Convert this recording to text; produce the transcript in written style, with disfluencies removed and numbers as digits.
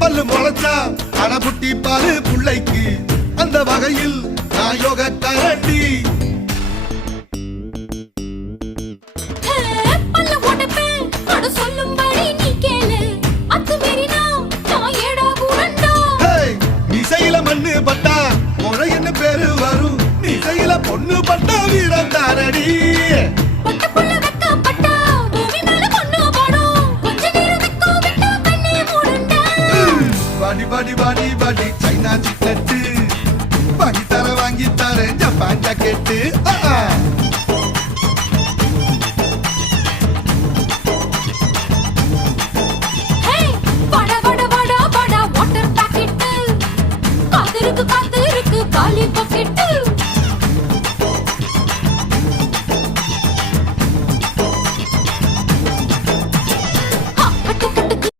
பல்லு முளைச்சா அடபுட்டி பாரு புள்ளைக்கு அந்த வகையில் நான் யோக கரண்டி மண்ணு பட்டா முறைன்னு பேரு வரும் நிசையில பொண்ணு பட்டா வீரம் தாரடி பாடி பாடி பாடி பாடி சைனா சிக்கட்டு வாங்கி தர ஜப்பான் ஜாக்கெட்டு